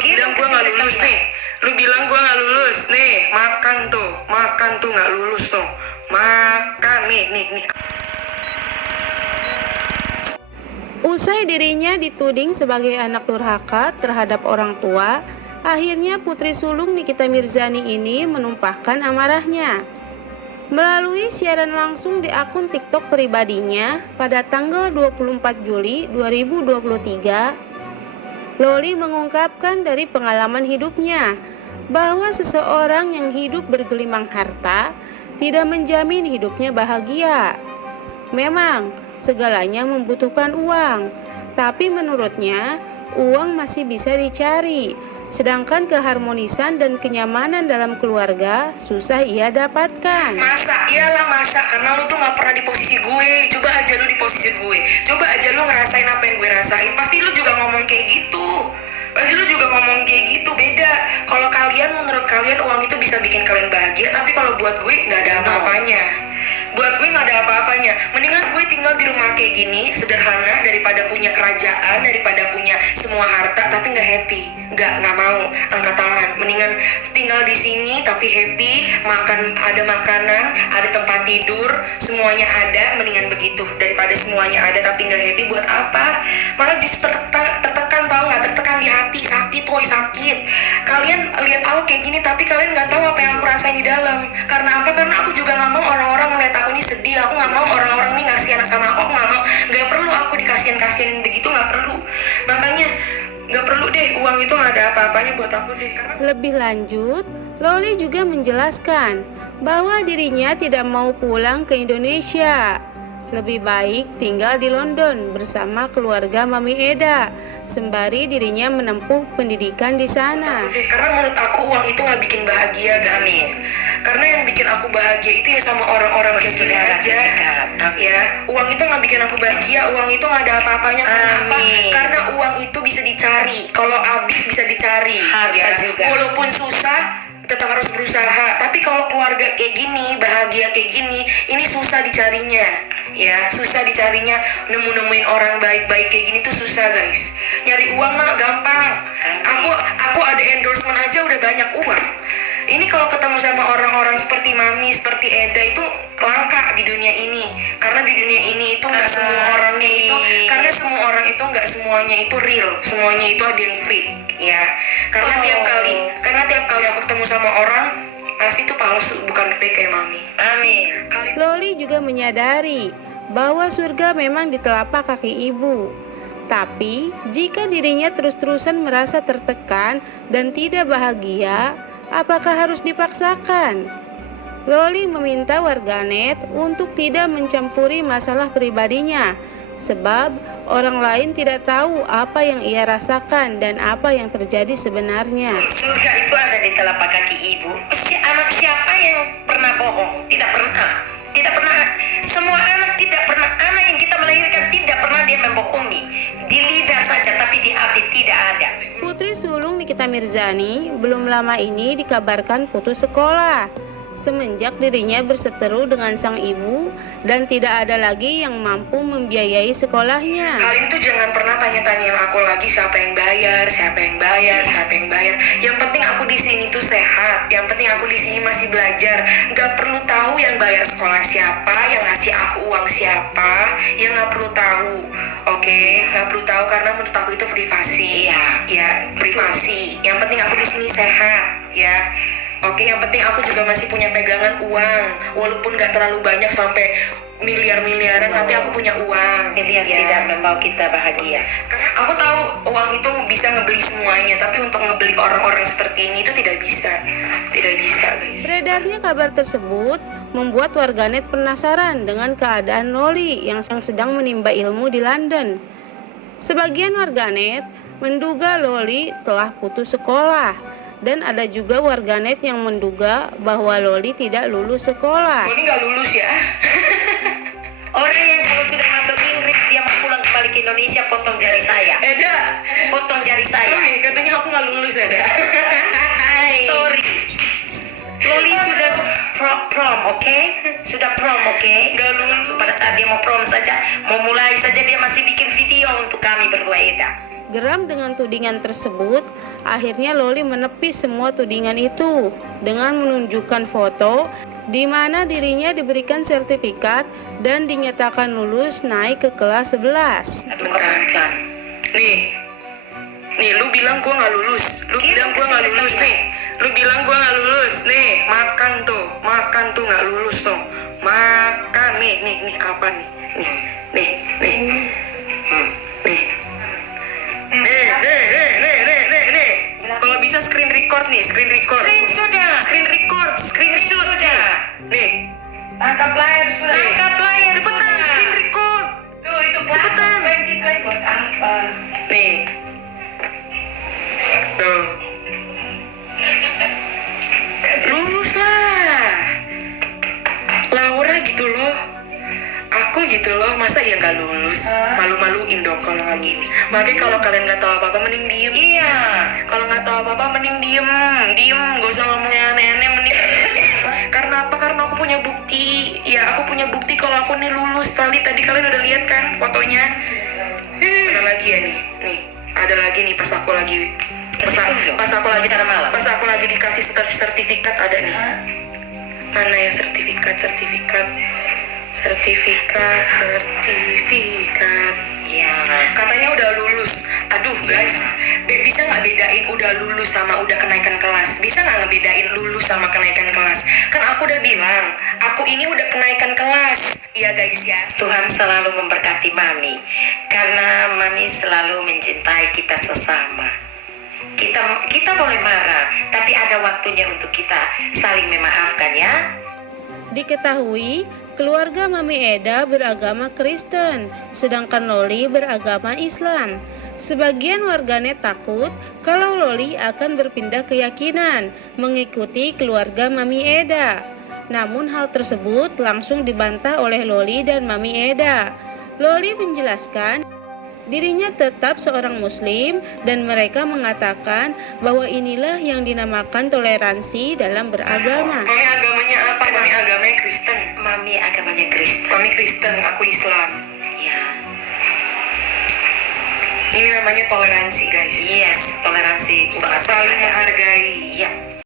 bilang gue nggak lulus nih. Lu bilang gue nggak lulus nih. Makan tuh nggak lulus tuh. Makan nih. Usai dirinya dituding sebagai anak durhaka terhadap orang tua, akhirnya putri sulung Nikita Mirzani ini menumpahkan amarahnya. Melalui siaran langsung di akun TikTok pribadinya pada tanggal 24 Juli 2023, Loli mengungkapkan dari pengalaman hidupnya bahwa seseorang yang hidup bergelimang harta tidak menjamin hidupnya bahagia. Memang segalanya membutuhkan uang, tapi menurutnya uang masih bisa dicari, sedangkan keharmonisan dan kenyamanan dalam keluarga susah ia dapatkan. Masa karena lu tuh gak pernah di posisi gue. Coba aja lu di posisi gue, coba aja lu ngerasain apa yang gue rasain. Pasti lu juga ngomong kayak gitu. Beda. Kalau menurut kalian uang itu bisa bikin kalian bahagia, tapi kalau buat gue gak ada apa-apanya. Mendingan gue tinggal di rumah kayak gini, sederhana, daripada punya kerajaan, daripada punya semua harta tapi nggak happy. Nggak mau, angkat tangan. Mendingan tinggal di sini tapi happy, ada makanan, ada tempat tidur, semuanya ada. Mendingan begitu daripada semuanya ada tapi nggak happy. Buat apa? Malah justru tertekan, tau nggak? Tertekan di hati, sakit. Kalian lihat aku kayak gini tapi kalian nggak tahu apa yang aku rasain di dalam. Karena apa? Karena aku juga nggak mau orang-orang ngeliat aku ini sedih. Aku nggak mau orang-orang ini ngasihan sama aku. Nggak perlu aku dikasihin begitu, nggak perlu. Makanya nggak perlu deh, uang itu nggak ada apa-apanya buat aku deh. Lebih lanjut, Loli juga menjelaskan bahwa dirinya tidak mau pulang ke Indonesia. Lebih baik tinggal di London bersama keluarga Mami Eda, sembari dirinya menempuh pendidikan di sana. Karena menurut aku uang itu nggak bikin bahagia, guys. Karena yang bikin aku bahagia itu ya sama orang-orang kayak gini aja. Ya, uang itu nggak bikin aku bahagia. Uang itu nggak ada apa-apanya. Karena apa? Karena uang itu bisa dicari. Kalau habis bisa dicari. Ya, walaupun susah, tetap harus berusaha. Tapi kalau keluarga kayak gini, bahagia kayak gini, ini susah dicarinya. Ya, susah dicarinya. Nemuin orang baik-baik kayak gini tuh susah, guys. Nyari uang mah gampang. Aku ada endorsement aja udah banyak uang. Ini kalau ketemu sama orang-orang seperti Mami, seperti Eda itu langka di dunia ini. Karena di dunia ini itu nggak semua orangnya itu, karena semua orang itu nggak semuanya itu real, semuanya itu ada yang fake, ya. Karena tiap kali aku ketemu sama orang, pasti itu palsu, bukan fake kayak Mami. Amin. Loli juga menyadari bahwa surga memang di telapak kaki ibu. Tapi jika dirinya terus-terusan merasa tertekan dan tidak bahagia, apakah harus dipaksakan? Loli meminta warganet untuk tidak mencampuri masalah pribadinya, sebab orang lain tidak tahu apa yang ia rasakan dan apa yang terjadi sebenarnya. Surga itu ada di telapak kaki ibu. Anak siapa yang pernah bohong? Tidak pernah. Semua anak tidak pernah. Anak yang kita melahirkan tidak pernah dia membohongi. Di lidah saja, tapi di hati tidak ada. Putri sulung Nikita Mirzani belum lama ini dikabarkan putus sekolah semenjak dirinya berseteru dengan sang ibu dan tidak ada lagi yang mampu membiayai sekolahnya. Kalian tuh jangan pernah tanya-tanyain aku lagi siapa yang bayar. Yang penting aku di sini tuh sehat. Yang penting aku di sini masih belajar. Gak perlu tahu yang bayar sekolah siapa, yang ngasih aku uang siapa, yang gak perlu tahu. Oke, gak perlu tahu karena menurut aku itu privasi. Ya, privasi. Yang penting aku di sini sehat, ya. Oke, yang penting aku juga masih punya pegangan uang. Walaupun gak terlalu banyak sampai miliar-miliaran, tapi aku punya uang. Miliar tidak membawa kita bahagia. Karena aku tahu uang itu bisa ngebeli semuanya, tapi untuk ngebeli orang-orang seperti ini itu tidak bisa, guys. Beredarnya kabar tersebut membuat warganet penasaran dengan keadaan Loli yang sedang menimba ilmu di London. Sebagian warganet menduga Loli telah putus sekolah. Dan ada juga warganet yang menduga bahwa Loli tidak lulus sekolah. Loli nggak lulus ya? Orang yang kalau sudah masuk Inggris dia mau pulang kembali ke Indonesia, potong jari saya. Eda, potong jari saya. Katanya aku nggak lulus, Eda. Sorry. Loli sudah prom, oke? Sudah prom, oke? Nggak lulus. Pada saat dia mau prom saja, mau mulai saja dia masih bikin video untuk kami berdua, Eda. Geram dengan tudingan tersebut, Akhirnya Loli menepis semua tudingan itu dengan menunjukkan foto di mana dirinya diberikan sertifikat dan dinyatakan lulus naik ke kelas 11. Bukan. Nih, lu bilang gua nggak lulus. Lu bilang gua nggak lulus nih. Lu bilang gua nggak lulus nih. Makan tuh nggak lulus tuh. Makan nih apa nih? Nih. Kalau bisa screen record nih, screen record. Screen record, screenshot sudah. Nih. Tangkap layar sudah. Cepetan screen record. Tuh itu kelas Cepetan. kita buat apa? Nih. Tuh. Lulus lah. Laura gitu loh. Aku gitu loh, masa ya nggak lulus? Malu-maluin dong kalau nggak lulus. Makanya kalau kalian nggak tahu apa-apa mending diem. Iya. Kalau nggak tahu apa-apa mending diem, gak usah ngomong yang aneh-aneh mending. Karena apa? Karena aku punya bukti. Ya aku punya bukti kalau aku nih lulus. Tadi kalian udah lihat kan fotonya? Ada lagi ya nih, ada lagi nih pas aku lagi pas aku lagi dikasih sertifikat ada nih. Mana ya sertifikat? Ya. Katanya udah lulus. Aduh guys, bisa nggak bedain udah lulus sama udah kenaikan kelas? Bisa nggak ngebedain lulus sama kenaikan kelas? Kan aku udah bilang, aku ini udah kenaikan kelas. Iya guys ya. Tuhan selalu memberkati Mami karena Mami selalu mencintai kita sesama. Kita boleh marah, tapi ada waktunya untuk kita saling memaafkan ya. Diketahui, keluarga Mami Eda beragama Kristen, sedangkan Loli beragama Islam. Sebagian warganet takut kalau Loli akan berpindah keyakinan, mengikuti keluarga Mami Eda. Namun hal tersebut langsung dibantah oleh Loli dan Mami Eda. Loli menjelaskan dirinya tetap seorang muslim dan mereka mengatakan bahwa inilah yang dinamakan toleransi dalam beragama. Mami agamanya apa? Mami agamanya Kristen. Mami agamanya Kristen. Mami Kristen, aku Islam. Ya. Ini namanya toleransi guys. Yes, toleransi. Saling menghargai. Ya.